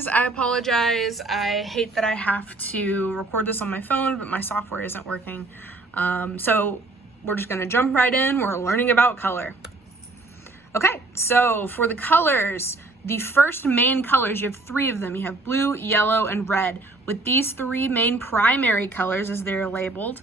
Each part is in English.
guys, I apologize. I hate that I have to record this on my phone, but my software isn't working. So we're just gonna jump right in. We're learning about color. Okay, so for the colors, the first main colors, you have three of them. You have blue, yellow, and red. With these three main primary colors, as they're labeled,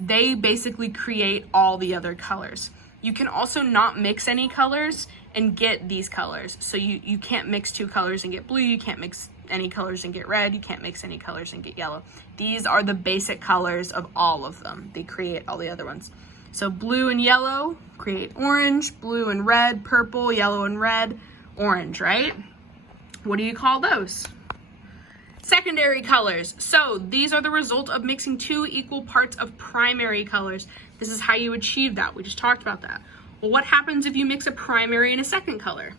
they basically create all the other colors. You can also not mix any colors and get these colors. So you can't mix two colors and get blue, you can't mix any colors and get red, you can't mix any colors and get yellow. These are the basic colors of all of them. They create all the other ones. So blue and yellow create orange, blue and red, purple, yellow and red, orange, right? What do you call those? Secondary colors. So these are the result of mixing two equal parts of primary colors. This is how you achieve that. We just talked about that. Well, what happens if you mix a primary and a second color?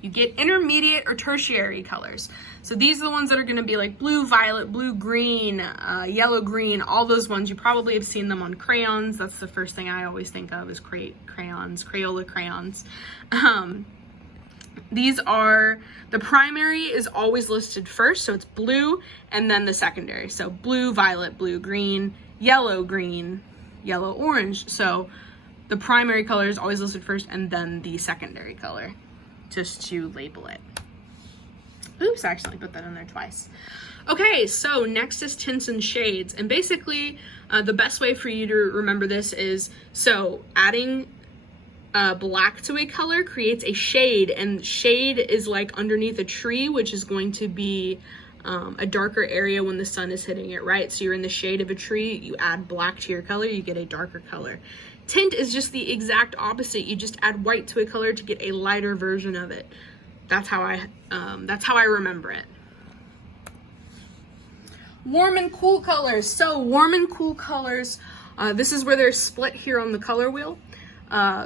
You get intermediate or tertiary colors. So these are the ones that are going to be like blue, violet, blue, green, yellow, green, all those ones. You probably have seen them on crayons. That's the first thing I always think of is crayons, Crayola crayons. These are, the primary is always listed first, so it's blue, and then the secondary. So blue, violet, blue, green, yellow, orange. So the primary color is always listed first, and then the secondary color, just to label it. Oops, I accidentally put that in there twice. Okay, so next is tints and shades. And basically, the best way for you to remember this is, so adding black to a color creates a shade, and shade is like underneath a tree, which is going to be a darker area when the sun is hitting it, right? So you're in the shade of a tree, you add black to your color, you get a darker color. Tint is just the exact opposite. You just add white to a color to get a lighter version of it. That's how I remember it. Warm and cool colors. So warm and cool colors, this is where they're split here on the color wheel.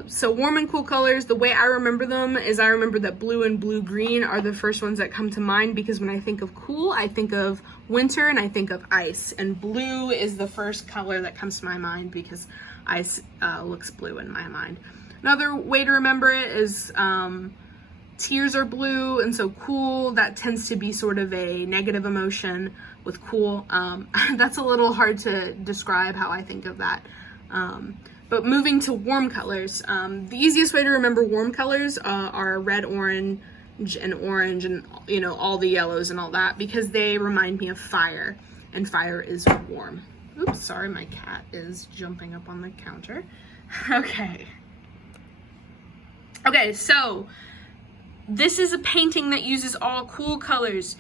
So warm and cool colors, the way I remember them is I remember that blue and blue-green are the first ones that come to mind, because when I think of cool, I think of winter and I think of ice. And blue is the first color that comes to my mind because ice looks blue in my mind. Another way to remember it is tears are blue, and so cool, that tends to be sort of a negative emotion with cool. That's a little hard to describe how I think of that. But moving to warm colors, the easiest way to remember warm colors are red, orange, and you know, all the yellows and all that, because they remind me of fire, and fire is warm. Oops, sorry, my cat is jumping up on the counter. Okay, so this is a painting that uses all cool colors.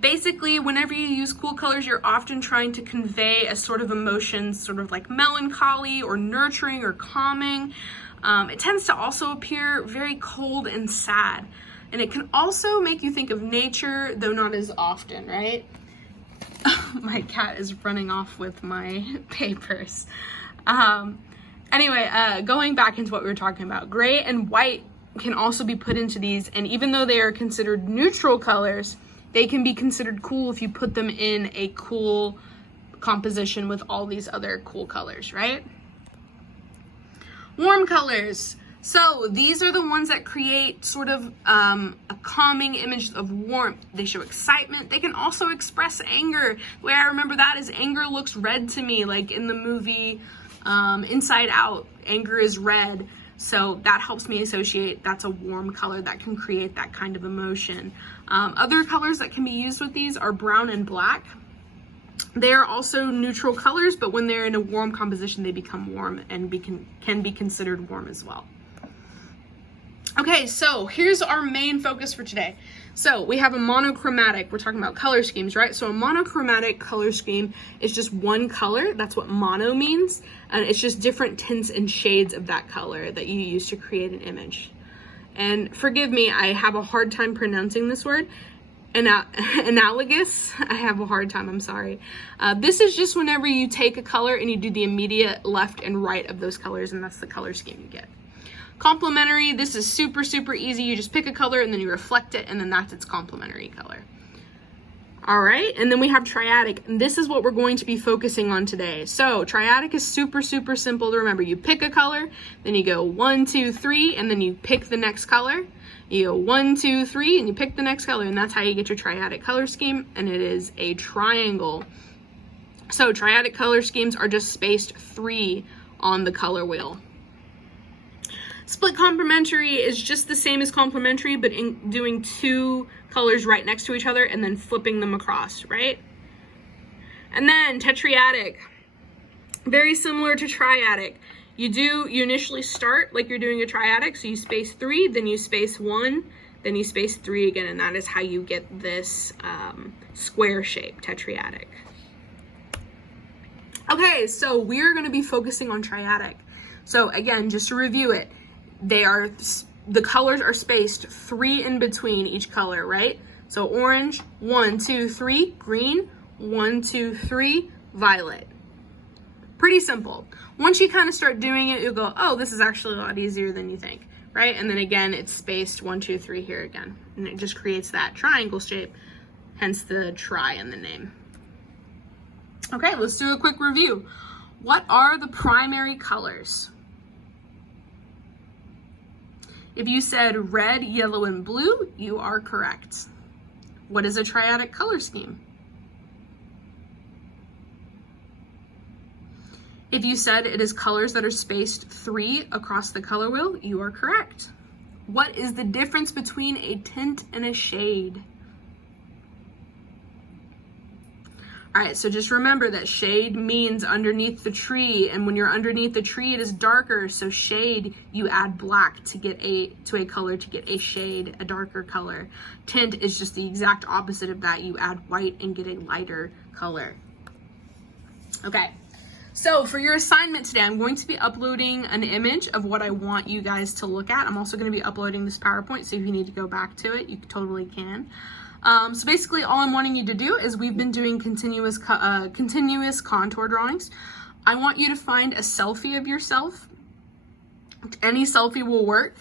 Basically, whenever you use cool colors, you're often trying to convey a sort of emotion, sort of like melancholy or nurturing or calming. It tends to also appear very cold and sad. And it can also make you think of nature, though not as often, right? My cat is running off with my papers. Anyway, going back into what we were talking about, gray and white can also be put into these, and even though they are considered neutral colors, they can be considered cool if you put them in a cool composition with all these other cool colors, right? Warm colors. So these are the ones that create sort of a calming image of warmth. They show excitement. They can also express anger. The way I remember that is anger looks red to me, like in the movie Inside Out, anger is red. So that helps me associate that's a warm color that can create that kind of emotion. Other colors that can be used with these are brown and black. They are also neutral colors, but when they're in a warm composition, they become warm and can be considered warm as well. Okay, so here's our main focus for today. So we have a monochromatic, we're talking about color schemes, right? So a monochromatic color scheme is just one color. That's what mono means. And it's just different tints and shades of that color that you use to create an image. And forgive me, I have a hard time pronouncing this word. Analogous, I have a hard time, I'm sorry. This is just whenever you take a color and you do the immediate left and right of those colors, and that's the color scheme you get. Complementary, this is super, super easy. You just pick a color and then you reflect it, and then that's its complementary color. All right, and then we have triadic, and this is what we're going to be focusing on today. So triadic is super, super simple to remember. You pick a color, then you go 1, 2, 3, and then you pick the next color. You go 1, 2, 3, and you pick the next color, and that's how you get your triadic color scheme, and it is a triangle. So triadic color schemes are just spaced 3 on the color wheel. Split complementary is just the same as complementary, but in doing 2 colors right next to each other and then flipping them across, right? And then tetradic, very similar to triadic. You initially start like you're doing a triadic, so you space 3, then you space 1, then you space 3 again, and that is how you get this square shape, tetradic. Okay, so we're going to be focusing on triadic. So again, just to review it, the colors are spaced 3 in between each color, right? So orange, 1, 2, 3, green, 1, 2, 3, violet. Pretty simple. Once you kind of start doing it, you'll go, oh, this is actually a lot easier than you think, right? And then again, it's spaced 1, 2, 3 here again. And it just creates that triangle shape, hence the tri in the name. Okay, let's do a quick review. What are the primary colors? If you said red, yellow, and blue, you are correct. What is a triadic color scheme? If you said it is colors that are spaced 3 across the color wheel, you are correct. What is the difference between a tint and a shade? All right, so just remember that shade means underneath the tree, and when you're underneath the tree, it is darker. So shade, you add black to get a color to get a shade, a darker color. Tint is just the exact opposite of that. You add white and get a lighter color. Okay, so for your assignment today, I'm going to be uploading an image of what I want you guys to look at. I'm also going to be uploading this PowerPoint, so if you need to go back to it, you totally can. So basically all I'm wanting you to do is we've been doing continuous contour drawings. I want you to find a selfie of yourself. Any selfie will work.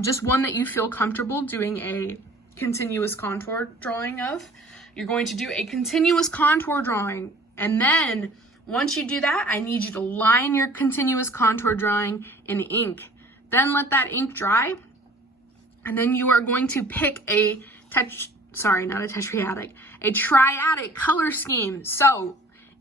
Just one that you feel comfortable doing a continuous contour drawing of. You're going to do a continuous contour drawing, and then once you do that, I need you to line your continuous contour drawing in ink. Then let that ink dry, and then you are going to pick a triadic color scheme. So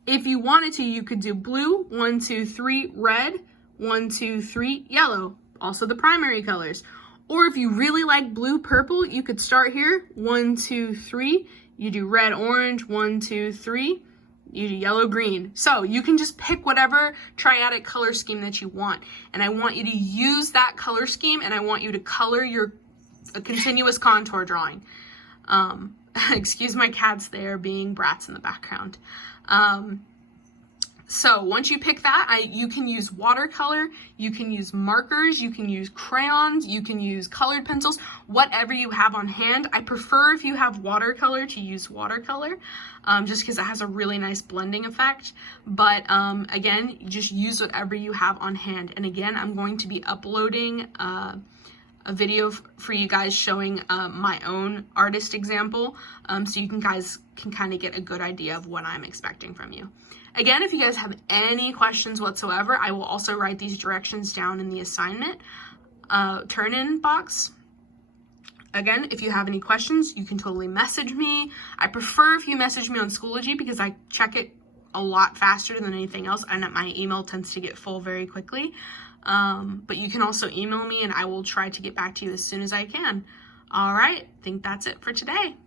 if you wanted to, you could do blue, 1, 2, 3, red, 1, 2, 3, yellow, also the primary colors. Or if you really like blue, purple, you could start here, 1, 2, 3, you do red, orange, 1, 2, 3, you do yellow, green. So you can just pick whatever triadic color scheme that you want. And I want you to use that color scheme, and I want you to color your continuous contour drawing. Excuse my cats, they are being brats in the background. So once you pick that, you can use watercolor, you can use markers, you can use crayons, you can use colored pencils, whatever you have on hand. I prefer if you have watercolor to use watercolor, just because it has a really nice blending effect. But again, just use whatever you have on hand. And again, I'm going to be uploading a video for you guys showing my own artist example, so you guys can kind of get a good idea of what I'm expecting from you. Again, if you guys have any questions whatsoever, I will also write these directions down in the assignment turn-in box. Again, if you have any questions, you can totally message me. I prefer if you message me on Schoology because I check it a lot faster than anything else, and my email tends to get full very quickly. But you can also email me, and I will try to get back to you as soon as I can. All right, I think that's it for today.